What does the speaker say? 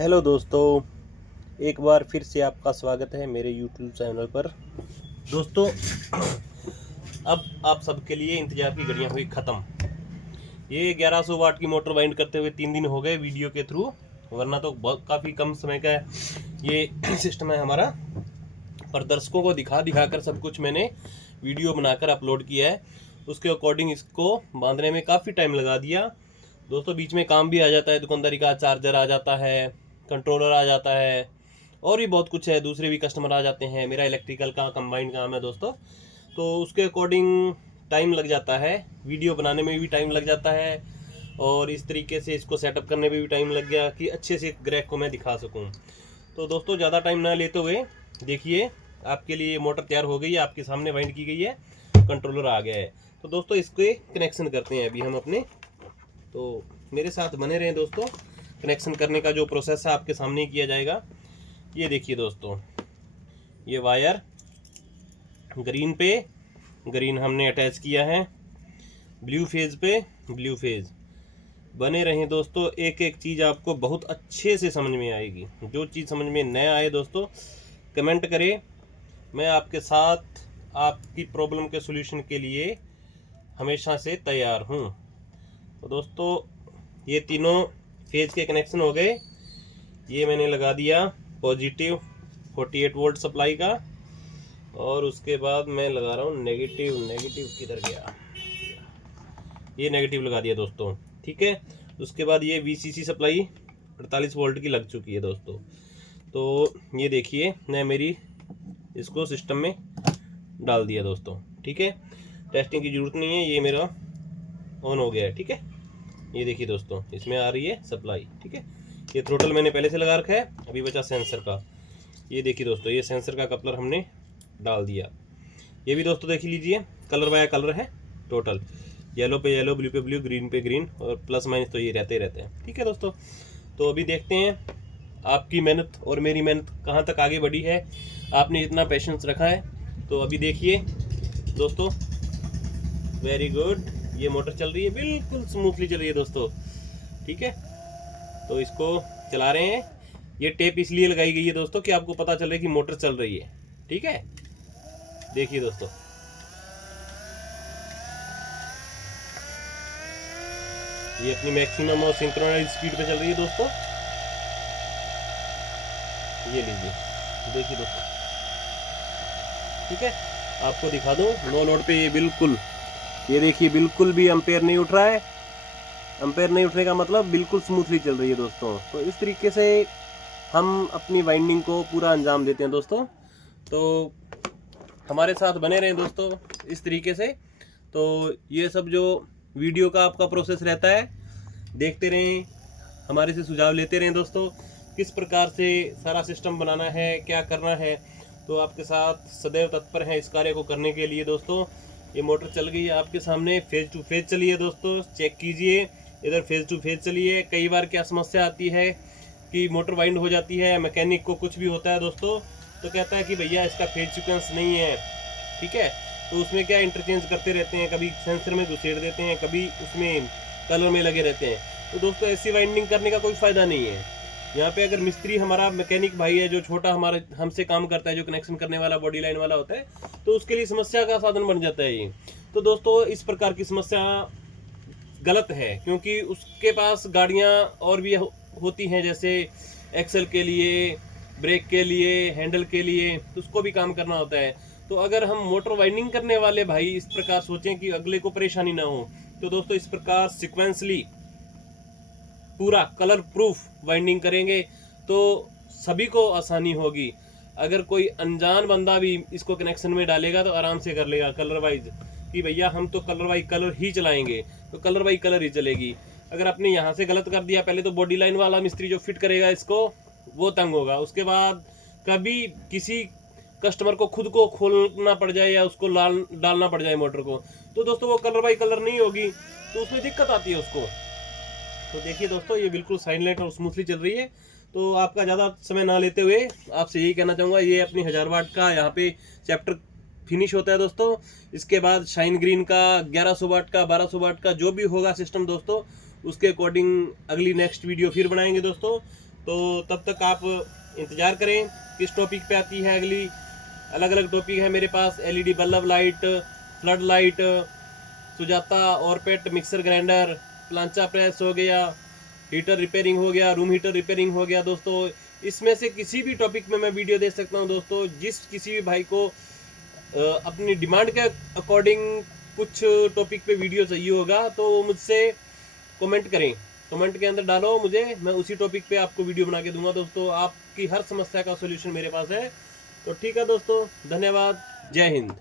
Hello दोस्तों, एक बार फिर से आपका स्वागत है मेरे YouTube चैनल पर। दोस्तों, अब आप सबके लिए इंतजार की घड़ियां हुई ख़त्म। ये 1100 वाट की मोटर वाइंड करते हुए 3 दिन हो गए वीडियो के थ्रू, वरना तो बहुत काफ़ी कम समय का ये सिस्टम है हमारा। पर दर्शकों को दिखा दिखा कर सब कुछ मैंने वीडियो बनाकर अपलोड किया है। उसके अकॉर्डिंग इसको बांधने में काफ़ी टाइम लगा दिया। दोस्तों, बीच में काम भी आ जाता है, दुकानदारी का चार्जर आ जाता है, कंट्रोलर आ जाता है, और भी बहुत कुछ है, दूसरे भी कस्टमर आ जाते हैं। मेरा इलेक्ट्रिकल का कंबाइंड काम है दोस्तों, तो उसके अकॉर्डिंग टाइम लग जाता है, वीडियो बनाने में भी टाइम लग जाता है, और इस तरीके से इसको सेटअप करने में भी टाइम लग गया कि अच्छे से ग्राहक को मैं दिखा सकूं। तो दोस्तों, ज़्यादा टाइम ना लेते हुए देखिए, आपके लिए मोटर तैयार हो गई है, आपके सामने वाइंड की गई है, कंट्रोलर आ गया है। तो दोस्तों, इसके कनेक्शन करते हैं अभी हम अपने। तो मेरे साथ बने रहें दोस्तों। कनेक्शन करने का जो प्रोसेस है आपके सामने ही किया जाएगा। ये देखिए दोस्तों, ये वायर ग्रीन पे ग्रीन हमने अटैच किया है, ब्लू फेज पे ब्लू फेज। बने रहें दोस्तों, एक एक चीज़ आपको बहुत अच्छे से समझ में आएगी। जो चीज़ समझ में न आए दोस्तों, कमेंट करें। मैं आपके साथ आपकी प्रॉब्लम के सॉल्यूशन के लिए हमेशा से तैयार हूँ। तो दोस्तों, ये तीनों फेज के कनेक्शन हो गए। ये मैंने लगा दिया पॉजिटिव 48 वोल्ट सप्लाई का, और उसके बाद मैं लगा रहा हूँ नेगेटिव। नेगेटिव किधर गया? ये नेगेटिव लगा दिया दोस्तों, ठीक है। उसके बाद ये VCC सप्लाई 48 वोल्ट की लग चुकी है दोस्तों। तो ये देखिए, मैं मेरी इसको सिस्टम में डाल दिया दोस्तों, ठीक है। टेस्टिंग की ज़रूरत नहीं है, ये मेरा ऑन हो गया है, ठीक है। ये देखिए दोस्तों, इसमें आ रही है सप्लाई, ठीक है। ये थ्रोटल मैंने पहले से लगा रखा है, अभी बचा सेंसर का। ये देखिए दोस्तों, ये सेंसर का कपलर हमने डाल दिया। ये भी दोस्तों देख लीजिए, कलर बाय कलर है टोटल। येलो पे येलो, ब्लू पे ब्लू, ग्रीन पे ग्रीन, और प्लस माइनस तो ये रहते ही रहते हैं, ठीक है दोस्तों। तो अभी देखते हैं आपकी मेहनत और मेरी मेहनत कहाँ तक आगे बढ़ी है, आपने इतना पेशेंस रखा है। तो अभी देखिए दोस्तों, वेरी गुड, ये मोटर चल रही है, बिल्कुल स्मूथली चल रही है दोस्तों, ठीक है। तो इसको चला रहे हैं। ये टेप इसलिए लगाई गई है दोस्तों कि आपको पता चले कि मोटर चल रही है, ठीक है। देखिए दोस्तों, ये अपनी मैक्सिमम और सिंक्रोनाइज स्पीड पे चल रही है दोस्तों। ये लीजिए, देखिए दोस्तों, ठीक है। आपको दिखा दूं नो लोड पे, ये बिल्कुल, ये देखिए, बिल्कुल भी एम्पेयर नहीं उठ रहा है। एम्पेयर नहीं उठने का मतलब बिल्कुल स्मूथली चल रही है दोस्तों। तो इस तरीके से हम अपनी वाइंडिंग को पूरा अंजाम देते हैं दोस्तों। तो हमारे साथ बने रहें दोस्तों इस तरीके से। तो ये सब जो वीडियो का आपका प्रोसेस रहता है, देखते रहें, हमारे से सुझाव लेते रहें दोस्तों, किस प्रकार से सारा सिस्टम बनाना है, क्या करना है। तो आपके साथ सदैव तत्पर हैं इस कार्य को करने के लिए दोस्तों। ये मोटर चल गई है आपके सामने, फेज टू फेज चली है दोस्तों, चेक कीजिए। इधर फेज टू फेज चली है। कई बार क्या समस्या आती है कि मोटर वाइंड हो जाती है, मैकेनिक को कुछ भी होता है दोस्तों, तो कहता है कि भैया इसका फेज सीक्वेंस नहीं है, ठीक है। तो उसमें क्या इंटरचेंज करते रहते हैं, कभी सेंसर में घुसेड़ देते हैं, कभी उसमें कलर में लगे रहते हैं। तो दोस्तों, ऐसी वाइंडिंग करने का कोई फ़ायदा नहीं है। यहाँ पे अगर मिस्त्री हमारा मैकेनिक भाई है, जो छोटा हमारे हमसे काम करता है, जो कनेक्शन करने वाला बॉडी लाइन वाला होता है, तो उसके लिए समस्या का साधन बन जाता है ये। तो दोस्तों, इस प्रकार की समस्या गलत है, क्योंकि उसके पास गाड़ियाँ और भी होती हैं, जैसे एक्सल के लिए, ब्रेक के लिए, हैंडल के लिए, तो उसको भी काम करना होता है। तो अगर हम मोटर वाइंडिंग करने वाले भाई इस प्रकार सोचें कि अगले को परेशानी ना हो, तो दोस्तों इस प्रकार सिक्वेंसली पूरा कलर प्रूफ वाइंडिंग करेंगे तो सभी को आसानी होगी। अगर कोई अनजान बंदा भी इसको कनेक्शन में डालेगा तो आराम से कर लेगा कलर वाइज, कि भैया हम तो कलर वाइज कलर ही चलाएंगे, तो कलर वाइज कलर ही चलेगी। अगर आपने यहाँ से गलत कर दिया, पहले तो बॉडी लाइन वाला मिस्त्री जो फिट करेगा इसको, वो तंग होगा। उसके बाद कभी किसी कस्टमर को खुद को खोलना पड़ जाए या उसको डालना पड़ जाए मोटर को, तो दोस्तों वो कलर बाई कलर नहीं होगी, तो उसमें दिक्कत आती है उसको। तो देखिए दोस्तों, ये बिल्कुल साइलेंट और स्मूथली चल रही है। तो आपका ज़्यादा समय ना लेते हुए आपसे यही कहना चाहूँगा, ये अपनी 1000 वाट का यहाँ पे चैप्टर फिनिश होता है दोस्तों। इसके बाद शाइन ग्रीन का 1100 वाट का, 1200 वाट का, जो भी होगा सिस्टम दोस्तों, उसके अकॉर्डिंग अगली नेक्स्ट वीडियो फिर बनाएंगे दोस्तों। तो तब तक आप इंतज़ार करें किस टॉपिक पे आती है अगली। अलग अलग टॉपिक है मेरे पास, LED bulb light, flood light, Sujata और पेट मिक्सर ग्राइंडर, प्लांचा प्रेस हो गया, हीटर रिपेयरिंग हो गया, रूम हीटर रिपेयरिंग हो गया। दोस्तों इसमें से किसी भी टॉपिक में मैं वीडियो दे सकता हूं। दोस्तों जिस किसी भी भाई को अपनी डिमांड के अकॉर्डिंग कुछ टॉपिक पे वीडियो चाहिए होगा तो मुझसे कमेंट करें, कमेंट के अंदर डालो मुझे, मैं उसी टॉपिक पे आपको वीडियो बना के दूंगा। दोस्तों आपकी हर समस्या का सोल्यूशन मेरे पास है। तो ठीक है दोस्तों, धन्यवाद, जय हिंद।